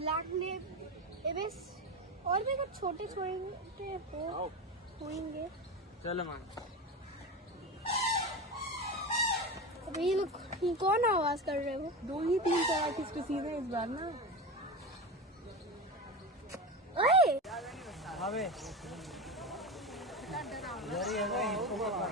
Black में एवेस और भी कुछ छोटे छोटे होंगे। चलो मान अबे ये लोग कौन आवाज कर रहे हो? 2 ही 3 तरह इस पे सीधे इस बार ना। ओए अबे इधर ही है ना इसको का